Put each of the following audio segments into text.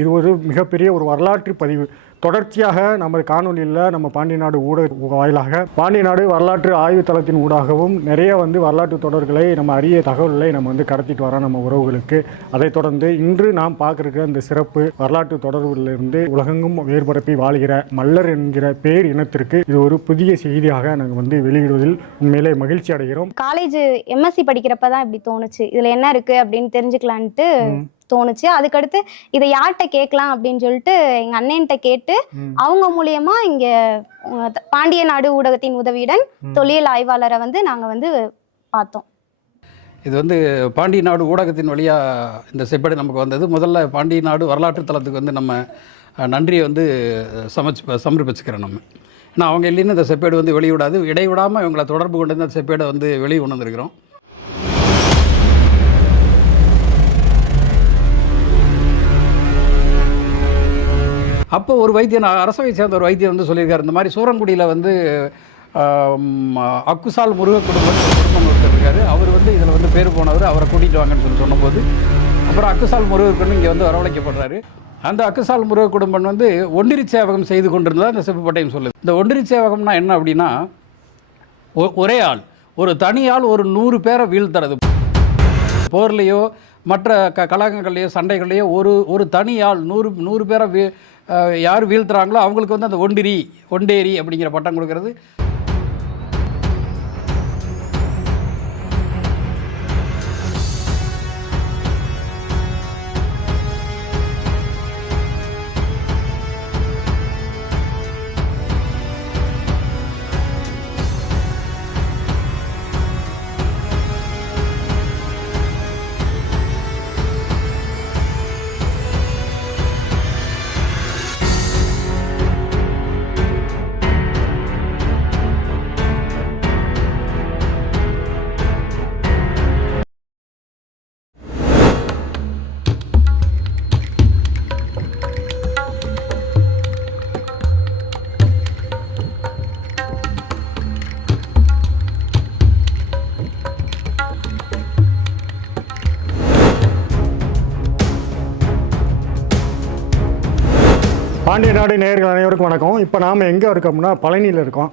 இது ஒரு மிகப்பெரிய ஒரு வரலாற்று பதிவு. தொடர்ச்சியாக நமது காணொலியில் நம்ம பாண்டிய நாடு ஊடக வாயிலாக பாண்டிய நாடு வரலாற்று ஆய்வு தளத்தின் ஊடாகவும் நிறைய வரலாற்று தொடர்களை நம்ம அரிய தகவல்களை நம்ம கடத்திட்டு வரோம் நம்ம உறவுகளுக்கு. அதைத் தொடர்ந்து இன்று நாம் பார்க்குற இந்த சிறப்பு வரலாற்று தொடர்பிலிருந்து உலகெங்கும் வேறுபரப்பி வாழ்கிற மல்லர் என்கிற பேர் இனத்திற்கு இது ஒரு புதிய செய்தியாக நாங்கள் வெளியிடுவதில் உண்மையிலே மகிழ்ச்சி அடைகிறோம். காலேஜ் எம்எஸ்சி படிக்கிறப்ப தான் இப்படி தோணுச்சு, இதில் என்ன இருக்குது அப்படின்னு தெரிஞ்சுக்கலான்ட்டு தோணுச்சு. அதுக்கடுத்து இதை யார்கிட்ட கேட்கலாம் அப்படின்னு சொல்லிட்டு எங்கள் அண்ணன்கிட்ட கேட்டு அவங்க மூலியமா இங்கே பாண்டிய நாடு ஊடகத்தின் உதவியுடன் தொல்லியல் ஆய்வாளரை நாங்கள் பார்த்தோம். இது பாண்டிய நாடு ஊடகத்தின் வழியாக இந்த செப்பேடு நமக்கு வந்தது. முதல்ல பாண்டிய நாடு வரலாற்று தளத்துக்கு நம்ம நன்றியை சமர்ப்பிச்சுக்கிறோம் நம்ம. ஏன்னா அவங்க இல்லைன்னு இந்த செப்பேடு வெளியிடாது, இடைவிடாமல் இவங்களை தொடர்பு கொண்டு இந்த செப்பேடை வெளியே கொண்டு வந்திருக்கிறோம். அப்போ ஒரு வைத்தியன், அரசவை சேர்ந்த ஒரு வைத்தியர் சொல்லியிருக்காரு, இந்த மாதிரி சூரங்குடியில் அக்குசால் முருக குடும்பம் ஒருத்தர் இருக்கார், அவர் இதில் பேர் போனவர், அவரை கூட்டிகிட்டு வாங்கன்னு சொன்னபோது அப்புறம் அக்குசால் முருகர் இங்கே வரவழைக்கப்படுறாரு. அந்த அக்குசால் முருக குடும்பம் ஒன்றிரி சேவகம் செய்து கொண்டிருந்ததா இந்த செப்பு பட்டயம் சொல்லுது. இந்த ஒன்றிரி சேவகம்னா என்ன அப்படின்னா, ஒரே ஆள், ஒரு தனியால் ஒரு 100 பேரை வீழ்த்துறது. போர்லேயோ மற்ற கலகங்கள்லையோ சண்டைகள்லையோ ஒரு தனியால் 100 பேரை யார் வீழ்த்துறாங்களோ அவங்களுக்கு அந்த ஒண்டேரி அப்படிங்கிற பட்டம் கொடுக்கறது. பாண்டிய நாடு நேயர்கள் அனைவருக்கும் வணக்கம். இப்போ நாம் எங்கே இருக்கோம்னா பழனியில் இருக்கோம்.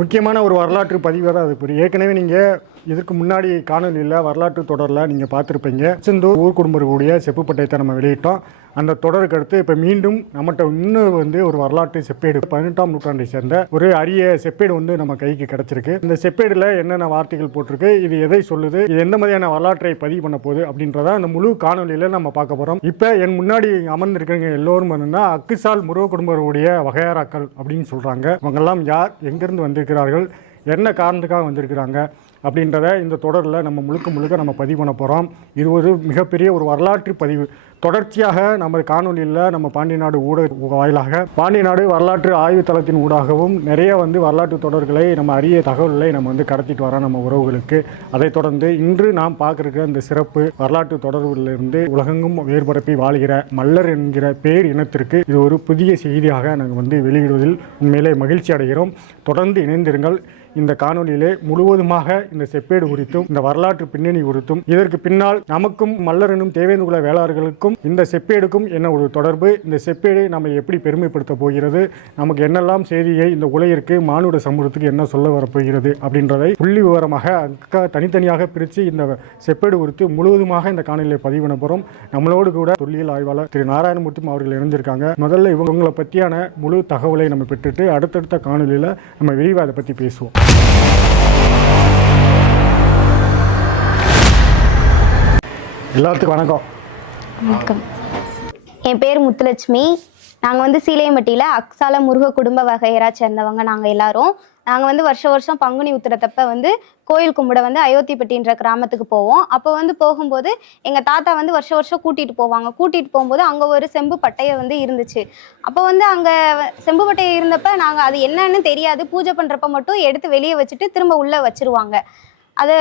முக்கியமான ஒரு வரலாற்று பதிவு தான் அது. ஏற்கனவே நீங்கள் இதற்கு முன்னாடி காணொலியில் வரலாற்று தொடரில் நீங்கள் பார்த்துருப்பீங்க. திருச்செந்தூர் ஊர் குடும்பக்கூடிய செப்பு பட்டயத்தை நம்ம வெளியிட்டோம். அந்த தொடருக்கு அடுத்து இப்போ மீண்டும் நம்மகிட்ட இன்னும் ஒரு வரலாற்று செப்பேடு 18ஆம் நூற்றாண்டை சேர்ந்த ஒரு அரிய செப்பேடு நம்ம கைக்கு கிடச்சிருக்கு. இந்த செப்பேடில் என்னென்ன வார்த்தைகள் போட்டிருக்கு, இது எதை சொல்லுது, இது எந்த மாதிரியான வரலாற்றை பதிவு பண்ண போகுது அப்படின்றத அந்த முழு காணொலியில் நம்ம பார்க்க போகிறோம். இப்போ என் முன்னாடி அமர்ந்திருக்கிறவங்க எல்லோரும் அக்குசால் முருக குடும்பருடைய வகையாராக்கள் அப்படின்னு சொல்கிறாங்க. இவங்கெல்லாம் யார், எங்கேருந்து வந்திருக்கிறார்கள், என்ன காரணத்துக்காக வந்திருக்கிறாங்க அப்படின்றத இந்த தொடரில் நம்ம முழுக்க நம்ம பதிவு பண்ண போகிறோம். இது ஒரு மிகப்பெரிய ஒரு வரலாற்று பதிவு. தொடர்ச்சியாக நமது காணொலியில் நம்ம பாண்டிய நாடு ஊடக வாயிலாக பாண்டிய நாடு வரலாற்று ஆய்வு தளத்தின் ஊடாகவும் நிறைய வரலாற்று தொடர்களை நம்ம அரிய தகவல்களை நம்ம கடத்திட்டு வரோம் நம்ம உறவுகளுக்கு. அதைத் தொடர்ந்து இன்று நாம் பார்க்குற இந்த சிறப்பு வரலாற்று தொடர்பிலிருந்து உலகெங்கும் வேறுபரப்பி வாழ்கிற மல்லர் என்கிற பேர் இனத்திற்கு இது ஒரு புதிய செய்தியாக நாங்கள் வெளியிடுவதில் உண்மையிலே மகிழ்ச்சி அடைகிறோம். தொடர்ந்து இணைந்திருங்கள். இந்த காணொலியிலே முழுவதுமாக இந்த செப்பேடு குறித்தும் இந்த வரலாற்று பின்னணி குறித்தும் இதற்கு பின்னால் நமக்கும் மல்லர் எனும் தேவேந்திரகுல வேளாளர்களுக்கும் இந்த செப்பேடுக்கும் என்ன ஒரு தொடர்பு, இந்த செப்பேடு நம்ம எப்படி பெருமைப்படுத்த போகிறது, நமக்கு என்னெல்லாம் செய்தியை இந்த உலகிற்கு மானுட சமூகத்துக்கு என்ன சொல்ல வரப்போகிறது அப்படின்றதை புள்ளி விவரமாக தனித்தனியாக பிரித்து இந்த செப்பேடு குறித்து முழுவதுமாக இந்த காணொலியை பதிவு பண்ண போகிறோம். நம்மளோடு கூட தொல்லியல் ஆய்வாளர் திரு நாராயணமூர்த்தி அவர்கள் இணைந்திருக்காங்க. முதல்ல இவங்களை பற்றியான முழு தகவலை நம்ம பெற்றுட்டு அடுத்தடுத்த காணொலியில் நம்ம விரிவாக அதை பற்றி பேசுவோம். எல்லாத்துக்கும் வணக்கம். வணக்கம். என் பேர் முத்துலட்சுமி. நாங்கள் சீலையம்பட்டியில் அக்சால முருக குடும்ப வகையரா சேர்ந்தவங்க. நாங்கள் எல்லாரும் வருஷம் பங்குனி உத்திரத்தப்ப கோயில் கும்பிட அயோத்திப்பட்டின்ற கிராமத்துக்கு போவோம். அப்போ போகும்போது எங்கள் தாத்தா வருஷம் கூட்டிகிட்டு போவாங்க. கூட்டிகிட்டு போகும்போது அங்கே ஒரு செம்பு பட்டையை இருந்துச்சு. அப்போ அங்கே செம்பு பட்டையை இருந்தப்போ நாங்கள் அது என்னன்னு தெரியாது, பூஜை பண்ணுறப்ப மட்டும் எடுத்து வெளியே வச்சுட்டு திரும்ப உள்ளே வச்சுருவாங்க. அதை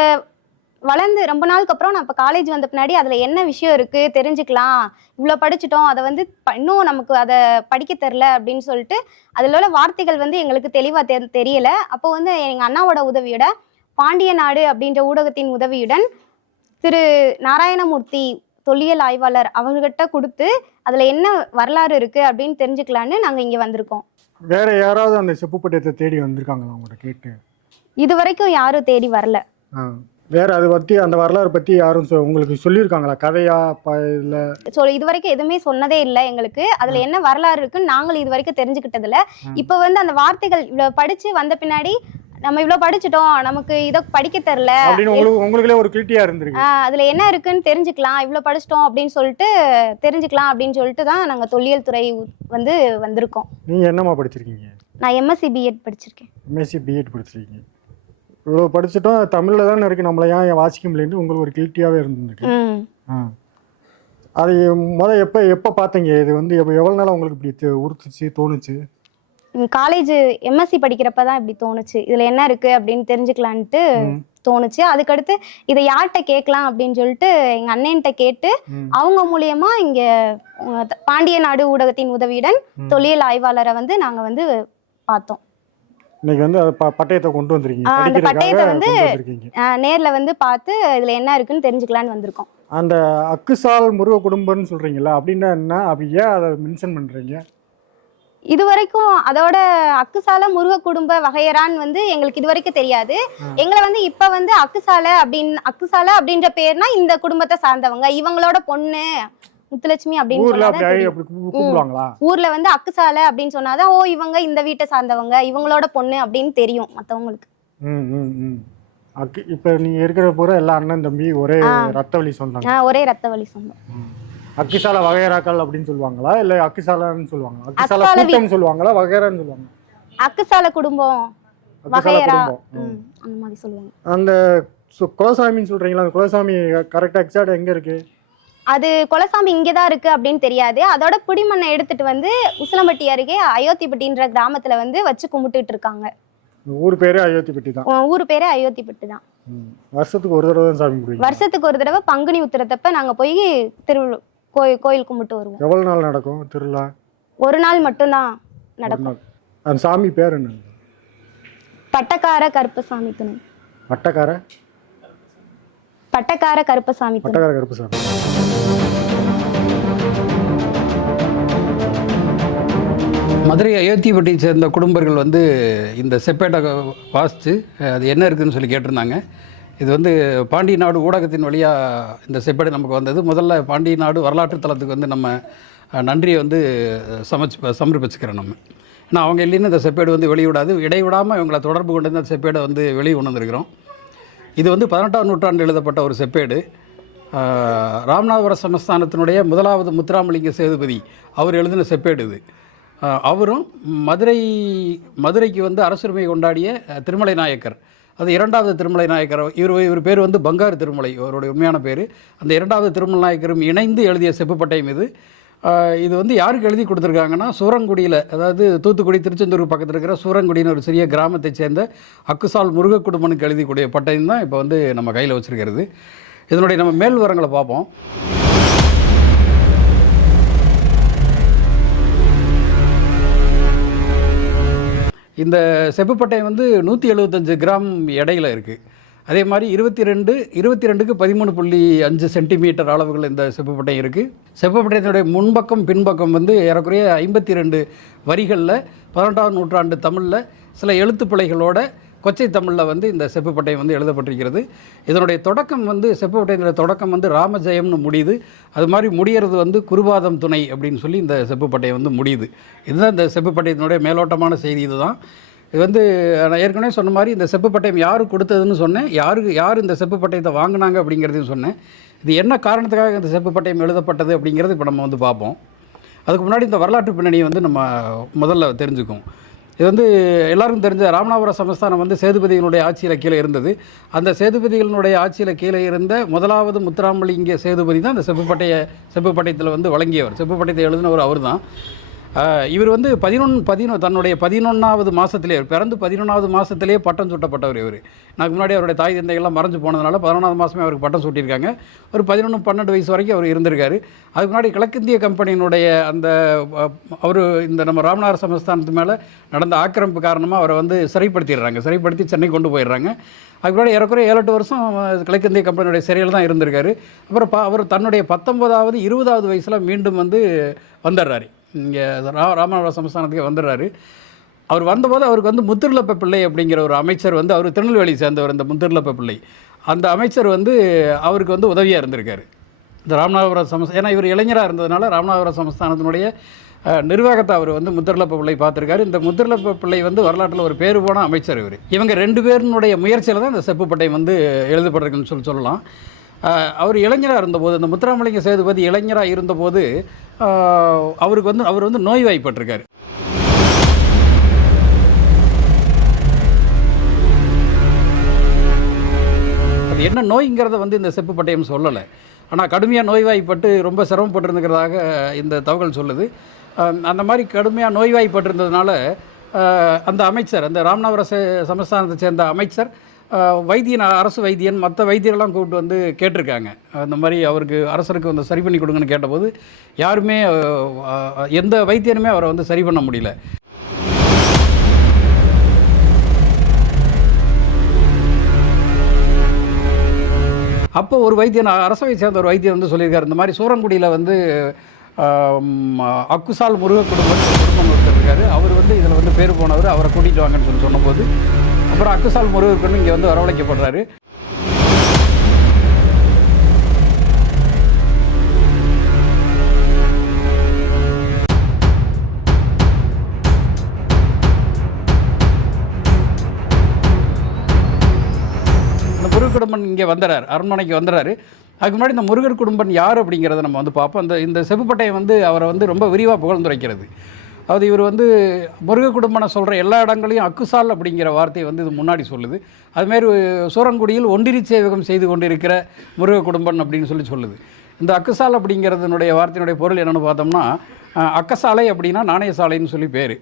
வளர்ந்து ரொம்ப நாளுக்கு அப்புறம் நான் இப்போ காலேஜ் வந்த பின்னாடி அதில் என்ன விஷயம் இருக்குது தெரிஞ்சுக்கலாம், இவ்வளோ படிச்சிட்டோம், அதை இன்னும் நமக்கு அதை படிக்க தெரில அப்படின்னு சொல்லிட்டு அதில் உள்ள வார்த்தைகள் எங்களுக்கு தெளிவாக தெரியலை. அப்போ எங்கள் அண்ணாவோட உதவியோட பாண்டிய நாடு அப்படின்ற ஊடகத்தின் உதவியுடன் திரு நாராயணமூர்த்தி தொல்லியல் ஆய்வாளர் அவங்ககிட்ட கொடுத்து அதில் என்ன வரலாறு இருக்குது அப்படின்னு தெரிஞ்சுக்கலான்னு நாங்கள் இங்கே வந்திருக்கோம். வேற யாராவது அந்த செப்பு பட்டயத்தை தேடி வந்திருக்காங்களா உங்கள்கிட்ட கேட்டு? இது வரைக்கும் யாரும் தேடி வரல. வேற அதை பற்றி அந்த வரலாறு பற்றி யாரும் உங்களுக்கு சொல்லியிருக்காங்களா? கதையா இல்லை? இது வரைக்கும் எதுவுமே சொன்னதே இல்லை எங்களுக்கு. அதில் என்ன வரலாறு இருக்குன்னு நாங்கள் இது வரைக்கும் தெரிஞ்சுக்கிட்டதில்ல. இப்போ வந்து அந்த வார்த்தைகள் இவ்வளோ படித்து வந்த பின்னாடி நம்ம இவ்வளோ படிச்சுட்டோம், நமக்கு இதை படிக்க தெரில அப்படின்னு உங்களுக்குள்ளே ஒரு கிளிட்டியாக இருந்திருக்கு. அதில் என்ன இருக்குன்னு தெரிஞ்சுக்கலாம், இவ்வளோ படிச்சிட்டோம் அப்படின்னு சொல்லிட்டு தெரிஞ்சுக்கலாம் அப்படின்னு சொல்லிட்டு தான் நாங்கள் தொல்லியல் துறை வந்து வந்திருக்கோம். நீங்கள் என்னம்மா படிச்சிருக்கீங்க? நான் எம்எஸ்சி பிஎட் படிச்சிருக்கேன். எம்எஸ்சி பிஎட் படிச்சிருக்கீங்க. இவ்வளோ படிச்சுட்டோம், தமிழில் தானே இருக்குது, நம்மளை ஏன் வாசிக்க முடியலன்னு உங்களுக்கு ஒரு கில்ட்டியாகவே இருந்துருக்கு. அது எப்போ பார்த்தீங்க? இது வந்து எவ்வளோ நாளாக உங்களுக்கு இப்படி உறுத்துச்சு தோணுச்சு? காலேஜ் எம்எஸ்சி படிக்கிறப்ப தான் இப்படி தோணுச்சு, இதில் என்ன இருக்குது அப்படின்னு தெரிஞ்சுக்கலான்ட்டு தோணுச்சு. அதுக்கடுத்து இதை யார்கிட்ட கேட்கலாம் அப்படின்னு சொல்லிட்டு எங்கள் அண்ணன்கிட்ட கேட்டு அவங்க மூலியமா இங்கே பாண்டிய நாடு ஊடகத்தின் உதவியுடன் தொல்லியல் ஆய்வாளரை வந்து நாங்கள் வந்து பார்த்தோம். இன்னைக்கு வந்து பட்டயத்தை கொண்டு வந்திருக்கீங்க. அந்த பட்டயத்தை வந்து நேர்ல வந்து பார்த்து இதுல என்ன இருக்குன்னு தெரிஞ்சுக்கலான்னு வந்திருக்கோம். அந்த அக்குசால் முருக குடும்பம்னு சொல்றீங்களா, அப்படின்னா என்ன? அப்படி ஏன் அதை மென்ஷன் பண்றீங்க? இது வரைக்கும் அதோட அக்குசால முருக குடும்ப வகையறான்னு வந்து எங்களுக்கு இது வரைக்கும் தெரியாது. எங்களை வந்து இப்ப வந்து அக்குசால அப்படின்ற பேர்னா இந்த குடும்பத்தை சார்ந்தவங்க, இவங்களோட பொண்ணு முத்துலட்சுமி அப்படின்னு சொன்னாதான், ஊர்ல வந்து அக்குசால அப்படின்னு சொன்னாதான் ஓ இவங்க இந்த வீட்டை சார்ந்தவங்க, இவங்களோட பொண்ணு அப்படின்னு தெரியும் மத்தவங்களுக்கு. இப்ப நீங்க இருக்கிற பூரா எல்லா அண்ணன் தம்பி ஒரே ரத்த வழி சொந்தம். ஒரே ரத்த வழி சொந்தம். அக்கிசால வகையறாக்கள் அப்படின்னு சொல்லுவாங்களா, இல்ல அக்கிசாலன்னு சொல்லுவாங்க? அக்கிசால கூட்டம் சொல்லுவாங்களா, வகையறான்னு சொல்லுவாங்க? அக்குசால குடும்பம் வகையறா அந்த மாதிரி சொல்லுவாங்க. அந்த குலசாமின்னு சொல்றீங்களா, அந்த குலசாமி கரெக்டா எக்ஸாக்ட் எங்க இருக்கு? அது குலசாமி இங்கதான் இருக்கு அப்படின்னு தெரியாது. அதோட புடிமண்ணை எடுத்துட்டு வந்து உசிலம்பட்டி அருகே அயோத்திப்பட்டின்ற கிராமத்துல வந்து வச்சு கும்பிட்டுட்டு இருக்காங்க. ஊர் பேரே அயோத்திப்பட்டி தான். ஊர் பேரே அயோத்திப்பட்டி தான். வருஷத்துக்கு ஒரு தடவை தான் சாமி கும்பிடுவீங்க? வருஷத்துக்கு ஒரு தடவை பங்குனி உத்திரத்தப்ப நாங்க போய் கோயில் கும்பிட்டு வருவோம். எவ்வளவு நாள் நடக்கும் திருவிழா? ஒரு நாள் மட்டும்தான் நடக்கும். அந்த சாமி பேர் என்ன? பட்டக்கார கருப்பசாமி துணை. பட்டக்கார கருப்பசாமி. மதுரை அயோத்திப்பட்டியை சேர்ந்த குடும்பர்கள் வந்து இந்த செப்பேட்டை வாசித்து அது என்ன இருக்குதுன்னு சொல்லி கேட்டிருந்தாங்க. இது வந்து பாண்டிய நாடு ஊடகத்தின் வழியாக இந்த செப்பேடு நமக்கு வந்தது. முதல்ல பாண்டிய நாடு வரலாற்று தளத்துக்கு வந்து நம்ம நன்றியை வந்து சமர்ப்பிச்சுக்கிறோம் நம்ம. ஏன்னா அவங்க இல்லைன்னு இந்த செப்பேடு வந்து வெளியிடாது, இடைவிடாமல் இவங்களை தொடர்பு கொண்டு இந்த செப்பேடை வந்து வெளியே கொண்டு வந்திருக்கிறோம். இது வந்து 18ஆம் நூற்றாண்டு எழுதப்பட்ட ஒரு செப்பேடு. ராமநாதபுர சமஸ்தானத்தினுடைய முதலாவது முத்துராமலிங்க சேதுபதி அவர் எழுதின செப்பேடு இது. அவரும் மதுரைக்கு வந்து அரசுரிமை கொண்டாடிய திருமலை நாயக்கர், அது இரண்டாவது திருமலை நாயக்கர், இவர் பேர் வந்து பங்காரு திருமலை, அவருடைய உண்மையான பேர். அந்த இரண்டாவது திருமலை நாயக்கரும் இணைந்து எழுதிய செப்புப்பட்டயம் இது. இது வந்து யாருக்கு எழுதி கொடுத்துருக்காங்கன்னா, சூரங்குடியில், அதாவது தூத்துக்குடி திருச்செந்தூர் பக்கத்தில் இருக்கிற சூரங்குடின்னு ஒரு சிறிய கிராமத்தை சேர்ந்த அக்குசால் முருக குடும்பனுக்கு எழுதிக்கூடிய பட்டயம் தான் இப்போ வந்து நம்ம கையில் வச்சுருக்கிறது. இதனுடைய நம்ம மேல் விவரங்களை பார்ப்போம். இந்த செப்புப்பட்டயம் வந்து 175 கிராம் எடையில் இருக்குது. அதே மாதிரி 22க்கு 13.5 சென்டிமீட்டர் அளவுகள் இந்த செப்புப்பட்டயம் இருக்குது. செப்புப்பட்டயத்தினுடைய முன்பக்கம் பின்பக்கம் வந்து ஏறக்குறைய 52 வரிகளில் 18ஆம் நூற்றாண்டு தமிழில் சில எழுத்துப்பிழைகளோட கொச்சை தமிழில் வந்து இந்த செப்புப்பட்டயம் வந்து எழுதப்பட்டிருக்கிறது. இதனுடைய தொடக்கம் வந்து செப்புப்பட்டயத்தினுடைய தொடக்கம் வந்து ராமஜெயம்னு முடியுது. அது மாதிரி முடியறது வந்து குருபாதம் துணை அப்படின்னு சொல்லி இந்த செப்புப்பட்டயம் வந்து முடியுது. இதுதான் இந்த செப்புப்பட்டயத்தினுடைய மேலோட்டமான செய்தி. இதுதான் இது வந்து நான் ஏற்கனவே சொன்ன மாதிரி இந்த செப்புப்பட்டயம் யார் கொடுத்ததுன்னு சொன்னேன், யார் இந்த செப்புப்பட்டயத்தை வாங்கினாங்க அப்படிங்கிறதையும் சொன்னேன். இது என்ன காரணத்துக்காக இந்த செப்புப்பட்டயம் எழுதப்பட்டது அப்படிங்கிறது இப்போ நம்ம வந்து பார்ப்போம். அதுக்கு முன்னாடி இந்த வரலாற்று பின்னணியை வந்து நம்ம முதல்ல தெரிஞ்சுக்குவோம். இது வந்து எல்லாருக்கும் தெரிஞ்ச ராமநாதபுர சமஸ்தானம் வந்து சேதுபதியினுடைய ஆட்சியில் கீழே இருந்தது. அந்த சேதுபதிகளினுடைய ஆட்சியில் கீழே இருந்த முதலாவது முத்துராமலிங்க சேதுபதி தான் அந்த செப்புப்பட்டயத்தில் வந்து வழங்கியவர். செப்புப்பட்டயத்தை எழுதினவர் அவர் தான். இவர் வந்து தன்னுடைய 11வது மாதத்திலே பிறந்து 11வது மாதத்திலே பட்டம் சூட்டப்பட்டவர் இவர். எனக்கு முன்னாடி அவருடைய தாய் தந்தைகள்லாம் மறைஞ்சு போனதுனால 11வது மாதமே அவருக்கு பட்டம் சூட்டியிருக்காங்க. ஒரு 11-12 வயசு வரைக்கும் அவர் இருந்திருக்காரு. அதுக்கு முன்னாடி கிழக்கிந்திய கம்பெனியினுடைய அந்த அவர் இந்த நம்ம ராமநாதர் சமஸ்தானத்து மேலே நடந்த ஆக்கிரமிப்பு காரணமாக அவரை வந்து சிறைப்படுத்தி சென்னை கொண்டு போயிடுறாங்க. அதுக்கு முன்னாடி ஏறக்குறைய 7-8 வருஷம் கிழக்கிந்திய கம்பெனியுடைய சிறையில் தான் இருந்திருக்காரு. அப்புறம் அவர் தன்னுடைய 19வது 20வது வயசில் மீண்டும் வந்து வந்துடுறாரு. இங்கே ராமநாதபுரம் சமஸ்தானத்துக்கு வந்துடுறாரு. அவர் வந்தபோது அவருக்கு வந்து முத்துர்லப்ப பிள்ளை அப்படிங்கிற ஒரு அமைச்சர் வந்து அவர் திருநெல்வேலி சேர்ந்தவர். இந்த முத்துர்லப்ப பிள்ளை அந்த அமைச்சர் வந்து அவருக்கு வந்து உதவியாக இருந்திருக்காரு. இந்த ராமநாதபுரம் ஏன்னா இவர் இளைஞராக இருந்ததுனால ராமநாதபுரம் சமஸ்தானத்தினுடைய நிர்வாகத்தை அவர் வந்து முத்துர்லப்ப பிள்ளை பார்த்துருக்காரு. இந்த முத்துர்லப்ப பிள்ளை வந்து வரலாற்றில் ஒரு பேர் போன அமைச்சர் இவர். இவங்க 2 பேருனுடைய முயற்சியில் தான் இந்த செப்பு பட்டயம் வந்து எழுதப்பட்டிருக்குன்னு சொல்லலாம். அவர் இளைஞராக இருந்தபோது, இந்த முத்துராமலிங்க சேதுபதி இளைஞராக இருந்தபோது அவர் வந்து நோய்வாய்ப்பட்டிருக்காரு. அது என்ன நோய்ங்கிறத வந்து இந்த செப்பு பட்டயம் சொல்லலை. ஆனால் கடுமையாக நோய்வாய்ப்பட்டு ரொம்ப சிரமப்பட்டிருந்துக்கிறதாக இந்த தகவல் சொல்லுது. அந்த மாதிரி கடுமையாக நோய்வாய்ப்பட்டிருந்ததுனால அந்த அமைச்சர், அந்த ராமநாதபுரம் சமஸ்தானத்தை சேர்ந்த அமைச்சர் வைத்தியன், அரசு வைத்தியன், மற்ற வைத்தியரெல்லாம் கூப்பிட்டு வந்து கேட்டிருக்காங்க. அந்த மாதிரி அவருக்கு அரசருக்கு வந்து சரி பண்ணி கொடுங்கன்னு கேட்டபோது யாருமே எந்த வைத்தியனுமே அவரை வந்து சரி பண்ண முடியல. அப்போ ஒரு வைத்தியன், அரசவை சேர்ந்த ஒரு வைத்தியன் வந்து சொல்லியிருக்காரு, இந்த மாதிரி சூரங்குடியில் வந்து அக்குசால் முருக குடும்பம் ஒருத்தர் இருக்கார், அவர் வந்து இதில் வந்து பேர் போனவர், அவரை கூட்டிகிட்டு வாங்கன்னு சொன்னபோது அப்புறம் அக்குசால் முருகர் இங்கே வந்து வரவழைக்கப்படுறாரு. இந்த முருகர் குடும்பம் இங்கே வந்துடுறாரு, அரண்மனைக்கு வந்துடுறாரு. அதுக்கு முன்னாடி இந்த முருகர் குடும்பம் யார் அப்படிங்கிறத நம்ம வந்து பார்ப்போம். இந்த செப்புப்பட்டையை வந்து அவரை வந்து ரொம்ப விரிவாக புகழ்ந்துரைக்கிறது. அது இவர் வந்து முருக குடும்பனை சொல்கிற எல்லா இடங்களையும் அக்குசால் அப்படிங்கிற வார்த்தையை வந்து இது முன்னாடி சொல்லுது. அதுமாரி சூரங்குடியில் ஒண்டிரி சேவகம் செய்து கொண்டிருக்கிற முருக குடும்பன் அப்படின்னு சொல்லுது. இந்த அக்குசால் அப்படிங்கிறதுனுடைய வார்த்தையினுடைய பொருள் என்னென்னு பார்த்தோம்னா, அக்கசாலை அப்படின்னா நாணய சாலைன்னு சொல்லி பேர்,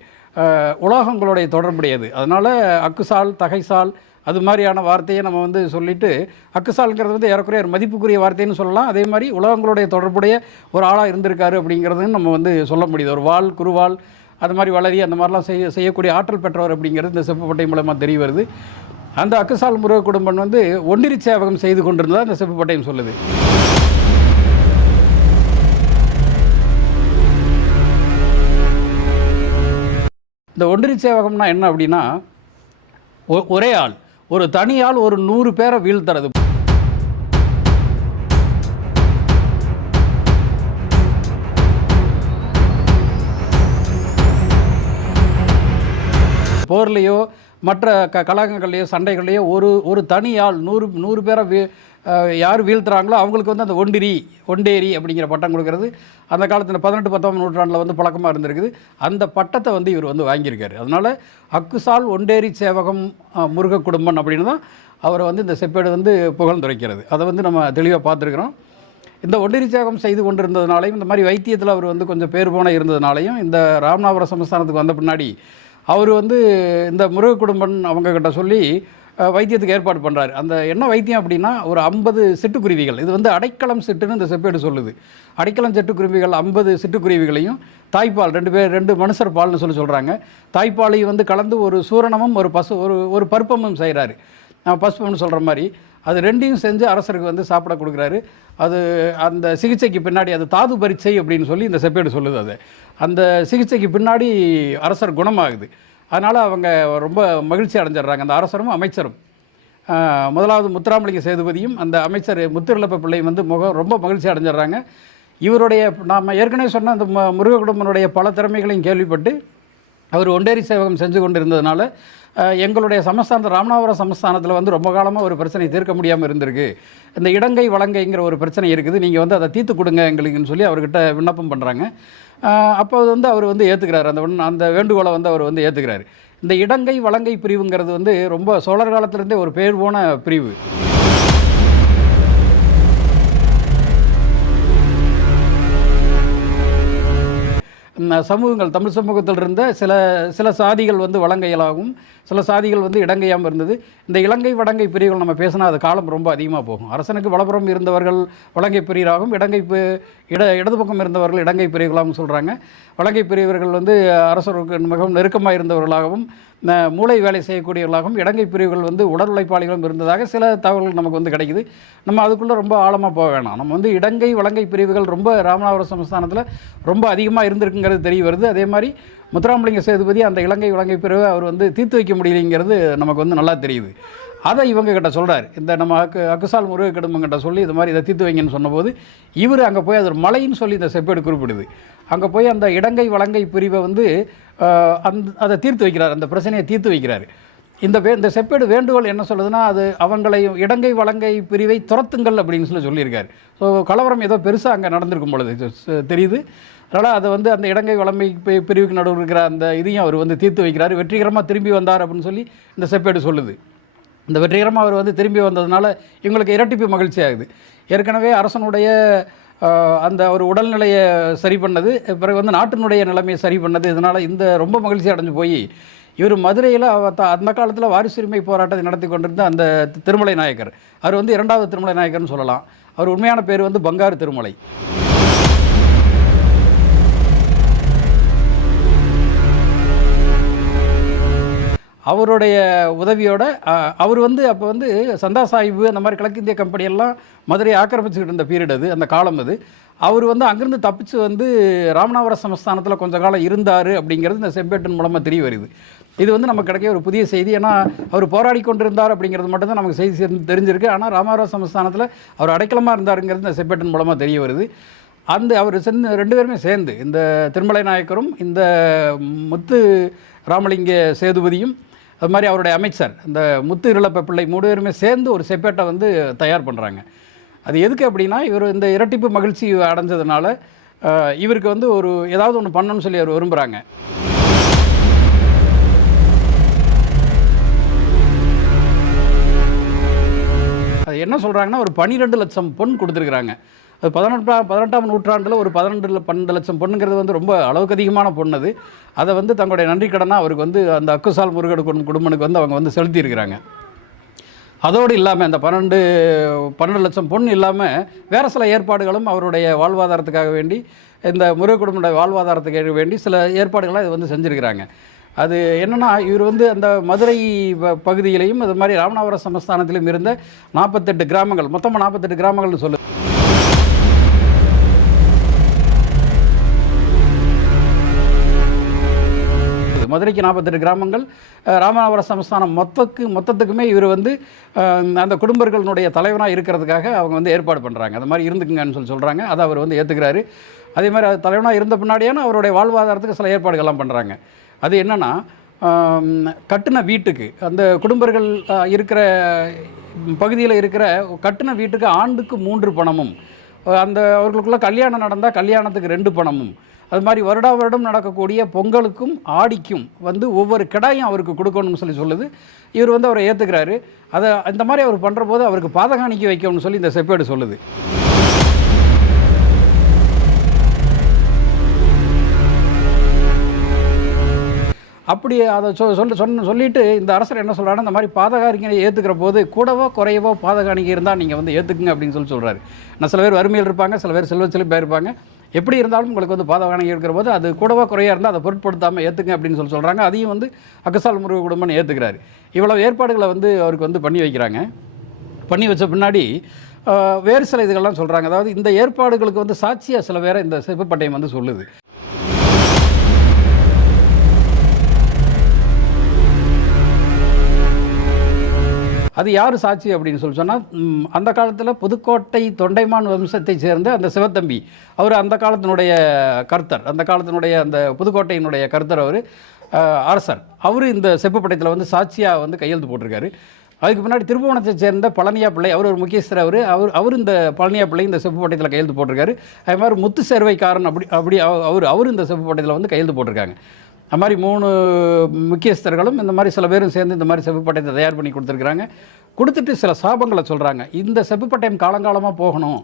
உலோகங்களுடைய தொடர்புடையது. அதனால் அக்குசால், தகைசால் அது மாதிரியான வார்த்தையை நம்ம வந்து சொல்லிவிட்டு, அக்குசால்ங்கிறது வந்து ஏறக்குறைய ஒரு மதிப்புக்குரிய வார்த்தைன்னு சொல்லலாம். அதே மாதிரி உலகங்களுடைய தொடர்புடைய ஒரு ஆளாக இருந்திருக்காரு அப்படிங்கிறதுன்னு நம்ம வந்து சொல்ல முடியுது. ஒரு வாள், குருவாள், அது மாதிரி வளரி, அந்த மாதிரிலாம் செய்யக்கூடிய ஆற்றல் பெற்றவர் அப்படிங்கிறது இந்த செப்புப்பட்டை மூலமாக தெரிய வருது. அந்த அக்குசால் முருக குடும்பம் வந்து ஒண்டிரி சேவகம் செய்து கொண்டிருந்ததா இந்த செப்புப்பட்டையும் சொல்லுது. இந்த ஒண்டிரி சேவகம்னா என்ன அப்படின்னா, ஒரே ஆள், ஒரு தனியால் ஒரு 100 பேரை வீழ்த்துறது. போர்லேயோ மற்ற கலகங்கள்லையோ சண்டைகள்லையோ ஒரு தனியால் 100 பேரை யார் வீழ்த்துறாங்களோ அவங்களுக்கு வந்து அந்த ஒண்டேரி அப்படிங்கிற பட்டம் கொடுக்கறது அந்த காலத்தில் 18-19 நூற்றாண்டில் வந்து பழக்கமாக இருந்திருக்குது. அந்த பட்டத்தை வந்து இவர் வந்து வாங்கியிருக்காரு. அதனால் அக்குசால் ஒண்டேரி சேவகம் முருக குடும்பம் அப்படின்னு தான் அவரை வந்து இந்த செப்பேடு வந்து புகழ்ந்துரைக்கிறது. அதை வந்து நம்ம தெளிவாக பார்த்துருக்குறோம். இந்த ஒண்டேரி சேவகம் செய்து கொண்டிருந்ததுனாலையும், இந்த மாதிரி வைத்தியத்தில் அவர் வந்து கொஞ்சம் பேர் போன இருந்ததுனாலையும், இந்த ராமநாதபுரம் சமஸ்தானத்துக்கு வந்த பின்னாடி அவர் வந்து இந்த முருக குடும்பம் அவங்கக்கிட்ட சொல்லி வைத்தியத்துக்கு ஏற்பாடு பண்ணுறாரு. அந்த என்ன வைத்தியம் அப்படின்னா, ஒரு 50 சிட்டுக்குருவிகள், இது வந்து அடைக்கலம் சிட்டுன்னு இந்த செப்பேடு சொல்லுது. அடைக்கலம் சிட்டுக்குருவிகள் 50 சிட்டுக்குருவிகளையும் தாய்ப்பால் 2 மனுஷர் பால்னு சொல்கிறாங்க. தாய்ப்பாலையும் வந்து கலந்து ஒரு சூரணமும் ஒரு பருப்பமும் செய்கிறாரு. பசுப்பம்னு சொல்கிற மாதிரி அது 2ஐயும் செஞ்சு அரசருக்கு வந்து சாப்பிட கொடுக்குறாரு. அது அந்த சிகிச்சைக்கு பின்னாடி அது தாது பரீட்சை அப்படின்னு சொல்லி இந்த செப்பேடு சொல்லுது. அது அந்த சிகிச்சைக்கு பின்னாடி அரசர் குணமாகுது. அதனால் அவங்க ரொம்ப மகிழ்ச்சி அடைஞ்சிடுறாங்க, அந்த அரசரும் அமைச்சரும். முதலாவது முத்துராமலிங்க சேதுபதியும் அந்த அமைச்சர் முத்துர்லப்ப பிள்ளையும் வந்து ரொம்ப மகிழ்ச்சி அடைஞ்சிடுறாங்க. இவருடைய நாம் ஏற்கனவே சொன்ன அந்த முருக குடும்பனுடைய பல திறமைகளையும் கேள்விப்பட்டு அவர் ஒண்டேரி சேவகம் செஞ்சு கொண்டு இருந்ததுனால, எங்களுடைய சமஸ்தானத்தில் ராமநாதபுரம் சமஸ்தானத்தில் வந்து ரொம்ப காலமாக ஒரு பிரச்சனை தீர்க்க முடியாமல் இருந்திருக்கு, இந்த இடங்கை வழங்கைங்கிற ஒரு பிரச்சனை இருக்குது, நீங்கள் வந்து அதை தீர்த்து கொடுங்க எங்களுக்குன்னு சொல்லி அவர்கிட்ட விண்ணப்பம் பண்ணுறாங்க. அப்போ வந்து அவர் வந்து ஏற்றுக்கிறார், அந்த வேண்டுகோளை வந்து அவர் வந்து ஏற்றுக்கிறார். இந்த இடங்கை வழங்கை பிரிவுங்கிறது வந்து ரொம்ப சோழர் காலத்திலேருந்தே ஒரு பேர் போன பிரிவு. சமூகங்கள் தமிழ் சமூகத்தில் இருந்த சில சாதிகள் வந்து வலங்கைகளாகவும் சில சாதிகள் வந்து இடங்கையாமல் இருந்தது. இந்த இலங்கை வடங்கை பிரிவுகள் நம்ம பேசினா அது காலம் ரொம்ப அதிகமாக போகும். அரசனுக்கு வலப்புறம் இருந்தவர்கள் வலங்கை பிரிவாகவும் இடது பக்கம் இருந்தவர்கள் இடங்கை பிரிவுகளாகவும் சொல்கிறாங்க. வலங்கை பிரிவர்கள் வந்து அரசருக்கு மிகவும் நெருக்கமாக இருந்தவர்களாகவும் மூளை வேலை செய்யக்கூடியவர்களாகவும் இடங்கை பிரிவுகள் வந்து உடல் உழைப்பாளிகளும் இருந்ததாக சில தகவல்கள் நமக்கு வந்து கிடைக்குது. நம்ம அதுக்குள்ளே ரொம்ப ஆழமாக போக வேணாம். நம்ம வந்து இடங்கை வலங்கை பிரிவுகள் ரொம்ப ராமநாதபுரம் சமஸ்தானத்தில் ரொம்ப அதிகமாக இருந்திருக்குங்கிறது தெரிய வருது. அதே மாதிரி முத்துராமலிங்க சேதுபதி அந்த இலங்கை வலங்கை பிரிவை அவர் வந்து தீர்த்து வைக்க முடியலைங்கிறது நமக்கு வந்து நல்லா தெரியுது. அதை இவங்க கிட்ட சொல்கிறார். இந்த நம்ம அக்குசால் முருக குடும்பங்கிட்ட சொல்லி இது மாதிரி இதை தீர்த்து வைங்கன்னு சொன்னபோது இவர் அங்கே போய் அது ஒரு மலைன்னு சொல்லி இந்த செப்பேடு குறிப்பிடுது. அங்கே போய் அந்த இடங்கை வலங்கை பிரிவை வந்து அதை தீர்த்து வைக்கிறார், அந்த பிரச்சனையை தீர்த்து வைக்கிறார். இந்த செப்பேடு வேண்டுகோள் என்ன சொல்லுதுன்னா, அது அவங்களை இடங்கை வலங்கை பிரிவை துரத்துங்கள் அப்படின்னு சொல்லியிருக்காரு. ஸோ கலவரம் ஏதோ பெருசாக அங்கே நடந்திருக்கும் பொழுது தெரியுது. அதனால் அதை வந்து அந்த இடங்கை வலமை பிரிவுக்கு நடுவில் இருக்கிற அந்த இதையும் அவர் வந்து தீர்த்து வைக்கிறார். வெற்றிகரமாக திரும்பி வந்தார் அப்படின்னு சொல்லி இந்த செப்பேடு சொல்லுது. இந்த வெற்றிகரமாக அவர் வந்து திரும்பி வந்ததுனால இவங்களுக்கு இரட்டிப்பு மகிழ்ச்சி ஆகுது. ஏற்கனவே அரசனுடைய அந்த ஒரு உடல்நிலையை சரி பண்ணது, பிறகு வந்து நாட்டினுடைய நிலைமையை சரி பண்ணது, இதனால் இந்த ரொம்ப மகிழ்ச்சி அடைஞ்சு போய் இவர் மதுரையில் அந்த காலத்தில் வாரிசுரிமை போராட்டத்தை நடத்தி கொண்டிருந்த அந்த திருமலை நாயக்கர், அவர் வந்து இரண்டாவது திருமலை நாயக்கர்னு சொல்லலாம். அவர் உண்மையான பேர் வந்து பங்காரு திருமலை. அவருடைய உதவியோட அவர் வந்து அப்போ வந்து சந்தா சாஹிபு அந்த மாதிரி கிழக்கிந்திய கம்பெனியெல்லாம் மதுரையை ஆக்கிரமிச்சுக்கிட்டு இருந்த பீரியட் அது, அந்த காலம் அது. அவர் வந்து அங்கேருந்து தப்பிச்சு வந்து ராமநாதபுரம் சமஸ்தானத்தில் கொஞ்ச காலம் இருந்தார் அப்படிங்கிறது இந்த செப்பேட்டின் மூலமாக தெரிய வருது. இது வந்து நமக்கு கிடைக்க ஒரு புதிய செய்தி. ஏன்னா அவர் போராடி கொண்டிருந்தார் அப்படிங்கிறது மட்டும்தான் நமக்கு செய்தி தெரிஞ்சிருக்கு. ஆனால் ராமநாதபுரம் சமஸ்தானத்தில் அவர் அடைக்கலமாக இருந்தாருங்கிறது இந்த செப்பேட்டின் மூலமாக தெரிய வருது. அவர் ரெண்டு பேருமே சேர்ந்து, இந்த திருமலை நாயக்கரும் இந்த முத்து ராமலிங்க சேதுபதியும் அது மாதிரி அவருடைய அமைச்சர் இந்த முத்து இருளப்ப பிள்ளை 3 பேருமே சேர்ந்து ஒரு செப்பேட்டை வந்து தயார் பண்ணுறாங்க. அது எதுக்கு அப்படின்னா, இவர் இந்த இரட்டிப்பு மகிழ்ச்சி அடைஞ்சதுனால இவருக்கு வந்து ஏதாவது ஒன்று பண்ணணும்னு சொல்லி அவர் விரும்புகிறாங்க. அது என்ன சொல்கிறாங்கன்னா, ஒரு 12 லட்சம் பொன் கொடுத்துருக்குறாங்க. அது 18ஆம் நூற்றாண்டில் ஒரு 12 லட்சம் பொண்ணுங்கிறது வந்து ரொம்ப அளவுக்கு அதிகமான பொண்ணு. அதை வந்து தங்களுடைய நன்றி கடனாக அவருக்கு வந்து அந்த அக்குசால் முருகன் குடும்பனுக்கு வந்து அவங்க வந்து செலுத்தியிருக்கிறாங்க. அதோடு இல்லாமல் அந்த 12 லட்சம் பொண்ணு இல்லாமல் வேறு சில ஏற்பாடுகளும் அவருடைய வாழ்வாதாரத்துக்காக வேண்டி, இந்த முருக குடும்பனுடைய வாழ்வாதாரத்துக்காக வேண்டி சில ஏற்பாடுகளாக இது வந்து செஞ்சுருக்கிறாங்க. அது என்னென்னா, இவர் வந்து அந்த மதுரை பகுதியிலையும் அது மாதிரி ராமநாதபுரம் சமஸ்தானத்திலும் இருந்த 48 கிராமங்கள், மொத்தமாக 48 கிராமங்கள்னு சொல்லு. மதுரைக்கு 48 கிராமங்கள், ராமநாதபுரம் சமஸ்தானம் மொத்தத்துக்குமே இவர் வந்து அந்த குடும்பங்களுடைய தலைவனாக இருக்கிறதுக்காக அவங்க வந்து ஏற்பாடு பண்ணுறாங்க. அது மாதிரி இருந்துக்குங்கன்னு சொல்கிறாங்க. அதை அவர் வந்து ஏற்றுக்கிறாரு. அதே மாதிரி அது தலைவனாக இருந்த பின்னாடியான அவருடைய வாழ்வாதாரத்துக்கு சில ஏற்பாடுகள்லாம் பண்ணுறாங்க. அது என்னென்னா, கட்டின வீட்டுக்கு அந்த குடும்பங்கள் இருக்கிற பகுதியில் இருக்கிற கட்டின வீட்டுக்கு ஆண்டுக்கு 3 பணமும், அந்த அவர்களுக்குள்ள கல்யாணம் நடந்தால் கல்யாணத்துக்கு 2 பணமும், அது மாதிரி வருடம் நடக்கக்கூடிய பொங்கலுக்கும் ஆடிக்கும் வந்து ஒவ்வொரு கிடாயும் அவருக்கு கொடுக்கணும்னு சொல்லுது. இவர் வந்து அவரை ஏற்றுக்கிறாரு. அதை இந்த மாதிரி அவர் பண்ணுற போது அவருக்கு பாதகாணிக்க வைக்கணும்னு சொல்லி இந்த செப்பேடு சொல்லுது. அப்படி அதை சொல்லிட்டு இந்த அரசர் என்ன சொல்கிறாருன்னா, இந்த மாதிரி பாதகாணிக்கை ஏற்றுக்கிற போது கூடவோ குறையவோ பாதகாணிக்கை இருந்தால் நீங்கள் வந்து ஏற்றுக்குங்க அப்படின்னு சொல்கிறாரு. நான் சில பேர் வறுமையில் இருப்பாங்க, சில பேர் செல்வச்செழிப்பாக இருப்பாங்க. எப்படி இருந்தாலும் உங்களுக்கு வந்து பாதகாணிக்கை இருக்கிற போது அது கூடவோ குறையாக இருந்தால் அதை பொருட்படுத்தாமல் ஏற்றுங்க அப்படின்னு சொல்கிறாங்க. அதையும் வந்து அக்குசால் முருக குடும்பம் ஏற்றுக்கிறாரு. இவ்வளோ ஏற்பாடுகளை வந்து அவருக்கு வந்து பண்ணி வைக்கிறாங்க. பண்ணி வச்ச பின்னாடி வேறு சில இதுகள்லாம் சொல்கிறாங்க. அதாவது இந்த ஏற்பாடுகளுக்கு வந்து சாட்சியாக சில பேரை இந்த செப்பு பட்டயம் வந்து சொல்லுது. அது யார் சாட்சி அப்படின்னு சொன்னால், அந்த காலத்தில் புதுக்கோட்டை தொண்டைமான் வம்சத்தை சேர்ந்த அந்த சிவத்தம்பி, அவர் அந்த காலத்தினுடைய கர்த்தர், அந்த காலத்தினுடைய அந்த புதுக்கோட்டையினுடைய கர்த்தர், அவர் அரசர். அவர் இந்த செப்பு பட்டயத்தில் வந்து சாட்சியாக வந்து கையெழுத்து போட்டிருக்காரு. அதுக்கு முன்னாடி திருப்புவனத்தை சேர்ந்த பழனியா பிள்ளை, அவர் ஒரு முக்கியஸ்தர். அவர் இந்த பழனியா பிள்ளை இந்த செப்பு பட்டயத்தில் கையெழுத்து போட்டிருக்காரு. அது மாதிரி முத்து சேர்வைக்காரன் அப்படி அவர் இந்த செப்பு பட்டயத்தில் வந்து கையெழுத்து போட்டிருக்காங்க. அது மாதிரி 3 முக்கியஸ்தர்களும் இந்த மாதிரி சில பேரும் சேர்ந்து இந்த மாதிரி செப்பு பட்டயத்தை தயார் பண்ணி கொடுத்துருக்குறாங்க. கொடுத்துட்டு சில சாபங்களை சொல்கிறாங்க. இந்த செப்பு பட்டயம் காலங்காலமாக போகணும்,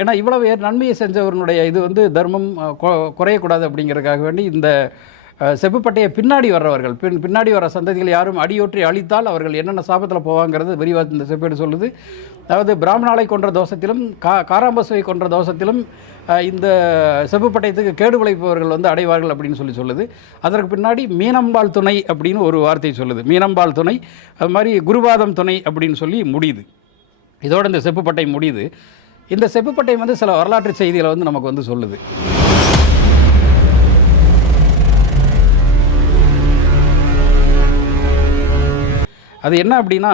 ஏன்னா இவ்வளவு நன்மையை செஞ்சவருடைய இது வந்து தர்மம் குறையக்கூடாது அப்படிங்கிறதுக்காக வேண்டி இந்த செப்புப்பட்டையை பின்னாடி வர்றவர்கள் பின்னாடி வர சந்ததிகள் யாரும் அடியொற்றி அழித்தால் அவர்கள் என்னென்ன சாபத்தில் போவாங்கிறது விரிவாக இந்த செப்பேடு சொல்லுது. அதாவது பிராமணாலை கொன்ற தோஷத்திலும் காராம்பசுவை கொன்ற தோஷத்திலும் இந்த செப்புப்பட்டயத்துக்கு கேடு விளைப்பவர்கள் வந்து அடைவார்கள் அப்படின்னு சொல்லுது. அதற்கு பின்னாடி மீனம்பால் துணை அப்படின்னு ஒரு வார்த்தை சொல்லுது. மீனம்பால் துணை, அது மாதிரி குருவாதம் துணை அப்படின்னு சொல்லி முடியுது. இதோடு இந்த செப்புப்பட்டை முடியுது. இந்த செப்புப்பட்டயம் வந்து சில வரலாற்று செய்திகளை வந்து நமக்கு வந்து சொல்லுது. அது என்ன அப்படின்னா,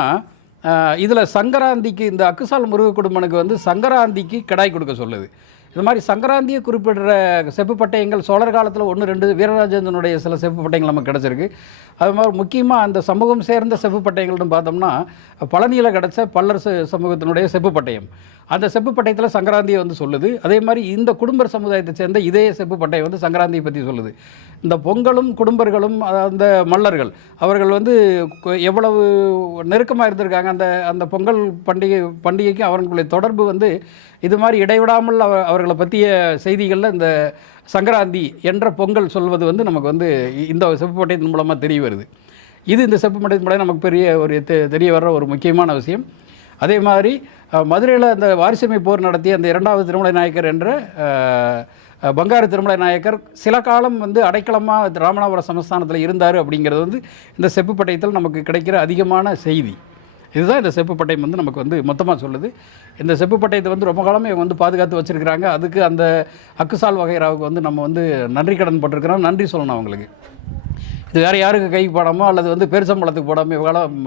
இதில் சங்கராந்திக்கு இந்த அக்குசால் முருக குடும்பனுக்கு வந்து சங்கராந்திக்கு கிடாய் கொடுக்க சொல்லுது. இது மாதிரி சங்கராந்தியை குறிப்பிடுற செப்பு பட்டயங்கள் சோழர் காலத்தில் 1-2 வீரராஜேந்திரனுடைய சில செப்பு பட்டயங்கள் நமக்கு கிடச்சிருக்கு. அது மாதிரி முக்கியமாக அந்த சமூகம் சேர்ந்த செப்பு பட்டயங்கள்னு பார்த்தோம்னா பழனியில் கிடச்ச பல்லர் சமூகத்தினுடைய செப்பு பட்டயம், அந்த செப்பு பட்டயத்தில் சங்கராந்தியை வந்து சொல்லுது. அதே மாதிரி இந்த குடும்பர் சமுதாயத்தை சேர்ந்த இதே செப்பு பட்டயம் வந்து சங்கராந்தியை பற்றி சொல்லுது. இந்த பொங்கலும் குடும்பர்களும் அந்த மல்லர்கள் அவர்கள் வந்து எவ்வளவு நெருக்கமாக இருந்திருக்காங்க, அந்த பொங்கல் பண்டிகைக்கு அவர்களுடைய தொடர்பு வந்து இது மாதிரி இடைவிடாமல் அவர்களை பற்றிய செய்திகளில் இந்த சங்கராந்தி என்ற பொங்கல் சொல்வது வந்து நமக்கு வந்து இந்த செப்பு பட்டயத்தின் மூலமாக தெரிய வருது. இது இந்த செப்பு பட்டயத்தின் மூலம் நமக்கு பெரிய ஒரு தெரிய வர்ற ஒரு முக்கியமான விஷயம். அதே மாதிரி மதுரையில் அந்த வாரிசுரிமை போர் நடத்திய அந்த 2வது திருமலை நாயக்கர் என்ற பங்காரு திருமலை நாயக்கர் சில காலம் வந்து அடைக்கலமாக ராமநாதபுரம் சமஸ்தானத்தில் இருந்தார் அப்படிங்கிறது வந்து இந்த செப்பு பட்டயத்தில் நமக்கு கிடைக்கிற அதிகமான செய்தி. இதுதான் இந்த செப்பு பட்டயம் வந்து நமக்கு வந்து மொத்தமாக சொல்லுது. இந்த செப்பு பட்டயத்தை வந்து ரொம்ப காலமே இவங்க வந்து பாதுகாத்து வச்சுருக்கிறாங்க. அதுக்கு அந்த அக்குசால் வகைராவுக்கு வந்து நம்ம வந்து நன்றி கடன் பட்டிருக்கிறோம், நன்றி சொல்லணும் அவங்களுக்கு. இது வேறு யாருக்கு கை போடாமோ அல்லது வந்து பெருசம்பளத்துக்கு போடாமல் இவங்களாம்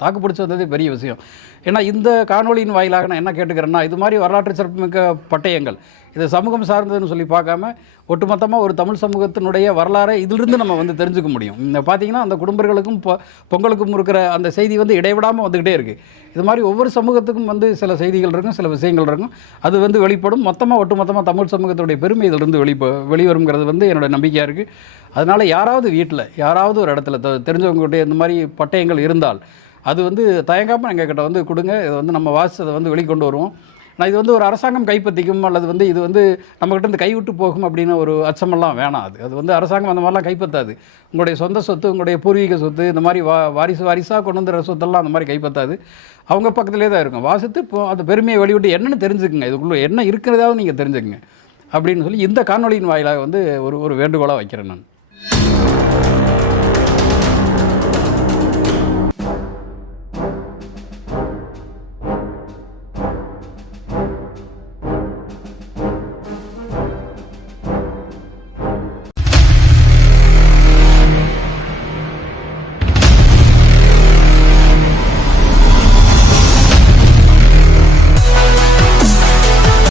தாக்கு பிடிச்சி வந்ததே பெரிய விஷயம். ஏன்னா இந்த காணொலியின் வாயிலாக நான் என்ன கேட்டுக்கிறேன்னா, இது மாதிரி வரலாற்று சிறப்புமிக்க பட்டயங்கள் இது சமூகம் சார்ந்ததுன்னு சொல்லி பார்க்காம ஒட்டுமொத்தமாக ஒரு தமிழ் சமூகத்தினுடைய வரலாறை இதிலிருந்து நம்ம வந்து தெரிஞ்சுக்க முடியும். பார்த்தீங்கன்னா அந்த குடும்பங்களுக்கும் பொங்கலுக்கும் இருக்கிற அந்த செய்தி வந்து இடைவிடாமல் வந்துக்கிட்டே இருக்குது. இது மாதிரி ஒவ்வொரு சமூகத்துக்கும் வந்து சில செய்திகள் இருக்கும், சில விஷயங்கள் இருக்கும், அது வந்து வெளிப்படும். ஒட்டுமொத்தமாக தமிழ் சமூகத்துடைய பெருமை இதிலிருந்து வெளிவருங்கிறது வந்து என்னோடய நம்பிக்கையாக இருக்குது. அதனால் யாராவது வீட்டில் யாராவது ஒரு இடத்துல தெரிஞ்சவங்ககிட்ட இந்த மாதிரி பட்டயங்கள் இருந்தால் அது வந்து தயங்காமல் எங்ககிட்ட வந்து கொடுங்க. இதை வந்து நம்ம வாசிச்சதை வந்து வெளிக்கொண்டு வருவோம். நான் இது வந்து ஒரு அரசாங்கம் கைப்பற்றிக்கும் அல்லது வந்து இது வந்து நம்மகிட்ட இருந்து கைவிட்டு போகும் அப்படின்னு ஒரு அச்சமெல்லாம் வேணாம். அது வந்து அரசாங்கம் அந்த மாதிரிலாம் கைப்பற்றாது. உங்களுடைய சொந்த சொத்து, உங்களுடைய பூர்வீக சொத்து, இந்த மாதிரி வாரிசாக கொண்டு வந்துடுற சொத்தெல்லாம் அந்த மாதிரி கைப்பற்றாது. அவங்க பக்கத்துலேயே தான் இருக்கும். வாசித்து இப்போ அந்த பெருமையை வெளிவிட்டு என்னென்னு தெரிஞ்சுக்குங்க, இதுக்குள்ளே என்ன இருக்கிறதாவது நீங்கள் தெரிஞ்சுக்குங்க அப்படின்னு சொல்லி இந்த காணொலியின் வாயிலாக வந்து ஒரு வேண்டுகோளாக வைக்கிறேன் நான்.